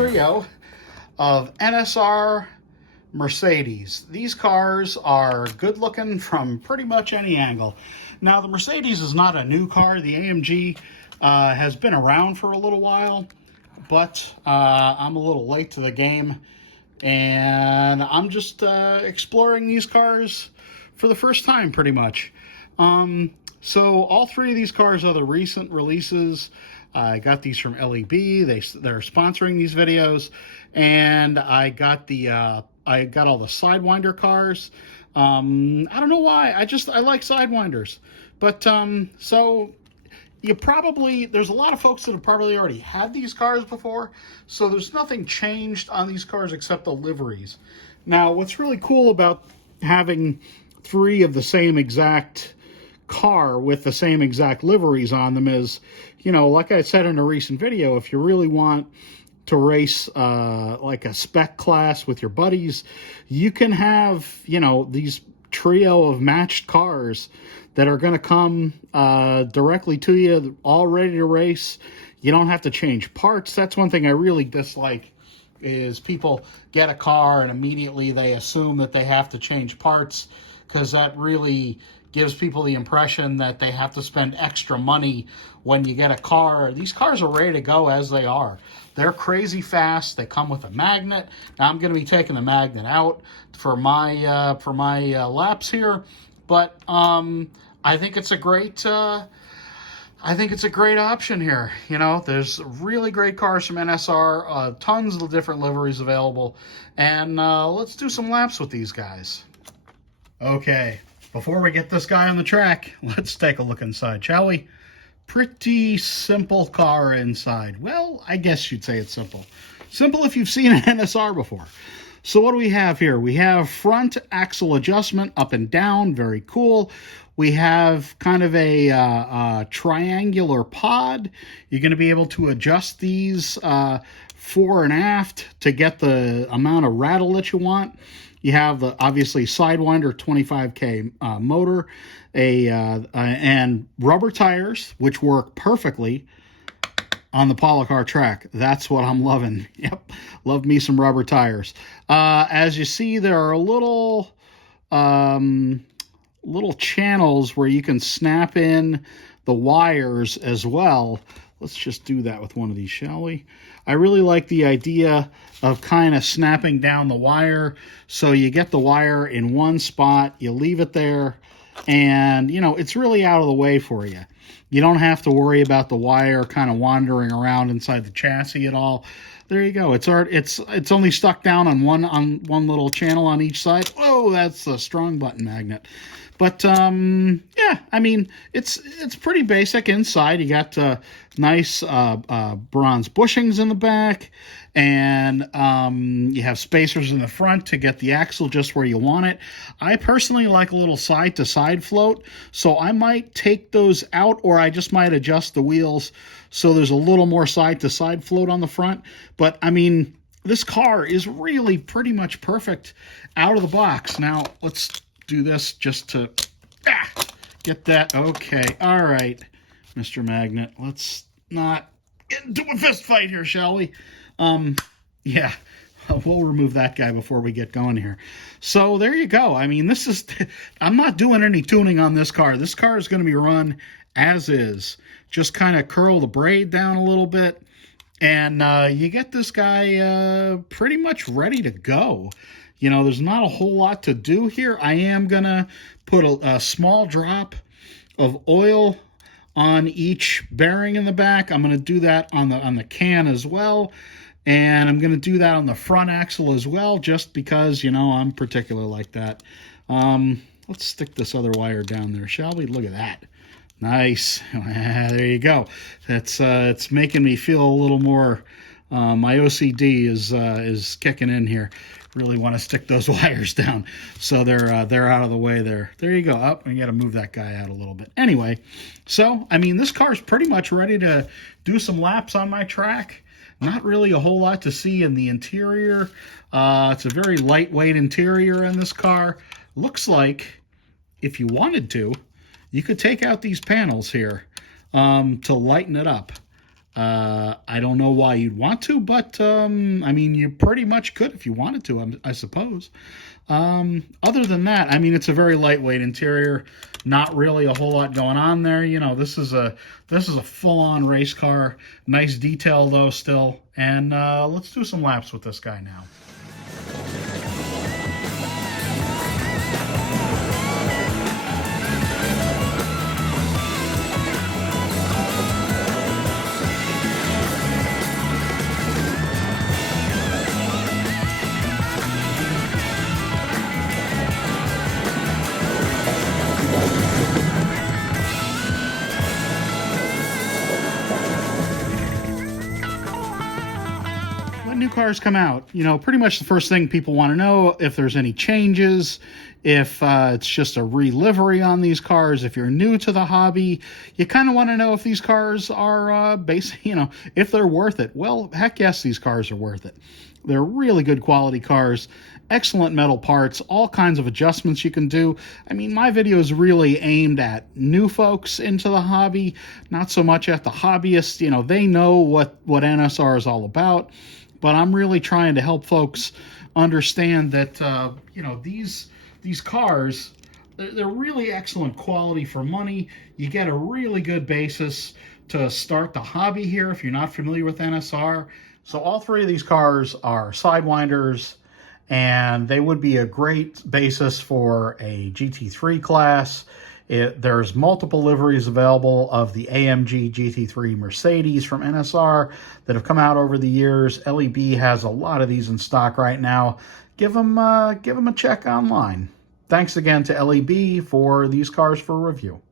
trio of NSR Mercedes. These cars are good looking from pretty much any angle. Now, the Mercedes is not a new car. The AMG has been around for a little while, but I'm a little late to the game, and I'm just exploring these cars for the first time, pretty much. So all three of these cars are the recent releases. I got these from LEB. They're sponsoring these videos, and I got all the Sidewinder cars. I don't know why. I like Sidewinders, but so there's a lot of folks that have probably already had these cars before, so there's nothing changed on these cars except the liveries. Now, what's really cool about having three of the same exact car with the same exact liveries on them is, like I said in a recent video, if you really want to race like a spec class with your buddies, you can have, these trio of matched cars that are going to come directly to you, all ready to race. You don't have to change parts. That's one thing I really dislike, is people get a car and immediately they assume that they have to change parts, because that really gives people the impression that they have to spend extra money when you get a car. These cars are ready to go as they are. They're crazy fast. They come with a magnet. Now, I'm going to be taking the magnet out for my laps here, but I think it's a great option here. There's really great cars from NSR, tons of different liveries available, and let's do some laps with these guys. Okay, before we get this guy on the track, let's take a look inside, shall we? Pretty simple car inside. Well, I guess you'd say it's simple. Simple if you've seen an NSR before. So what do we have here? We have front axle adjustment up and down. Very cool. We have kind of a triangular pod. You're going to be able to adjust these fore and aft to get the amount of rattle that you want. You have the obviously Sidewinder 25K motor, and rubber tires, which work perfectly on the Polycar track. That's what I'm loving. Yep, love me some rubber tires. As you see, there are little channels where you can snap in the wires as well. Let's just do that with one of these, shall we? I really like the idea of kind of snapping down the wire, so you get the wire in one spot, you leave it there, and, it's really out of the way for you. You don't have to worry about the wire kind of wandering around inside the chassis at all. There you go. It's only stuck down on one little channel on each side. Whoa, that's a strong button magnet. But yeah, I mean, it's pretty basic inside. You got nice bronze bushings in the back, and you have spacers in the front to get the axle just where you want it. I personally like a little side-to-side float, so I might take those out, or I just might adjust the wheels so there's a little more side-to-side float on the front. But I mean, this car is really pretty much perfect out of the box. Now, let's do this just to get that. Okay, all right, Mr. Magnet, let's not get into a fist fight here, shall we? Yeah, we'll remove that guy before we get going here. So there you go. I mean, I'm not doing any tuning on this car. This car is going to be run as is. Just kind of curl the braid down a little bit, and you get this guy pretty much ready to go. There's not a whole lot to do here. I am going to put a small drop of oil on each bearing in the back. I'm going to do that on the can as well. And I'm going to do that on the front axle as well, just because, I'm particular like that. Let's stick this other wire down there, shall we? Look at that. Nice. There you go. It's making me feel a little more, my OCD is kicking in here. Really want to stick those wires down so they're out of the way there. There you go. Up, I got to move that guy out a little bit. Anyway, so I mean, this car's pretty much ready to do some laps on my track. Not really a whole lot to see in the interior. It's a very lightweight interior in this car. Looks like, if you wanted to, you could take out these panels here to lighten it up. I don't know why you'd want to, but I mean, you pretty much could if you wanted to, I suppose. Other than that, I mean, it's a very lightweight interior. Not really a whole lot going on there. You know, this is a full-on race car. Nice detail though, still. And let's do some laps with this guy now. When new cars come out, you know, pretty much the first thing people want to know if there's any changes, if it's just a re-livery on these cars. If you're new to the hobby, you kind of want to know if these cars are you know, if they're worth it. Well, heck yes, these cars are worth it. They're really good quality cars, excellent metal parts, all kinds of adjustments you can do. I mean, my video is really aimed at new folks into the hobby, not so much at the hobbyists. You know, they know what NSR is all about. But I'm really trying to help folks understand that, you know, these cars, they're really excellent quality for money. You get a really good basis to start the hobby here if you're not familiar with NSR. So all three of these cars are Sidewinders, and they would be a great basis for a GT3 class. There's multiple liveries available of the AMG GT3 Mercedes from NSR that have come out over the years. LEB has a lot of these in stock right now. Give them a check online. Thanks again to LEB for these cars for review.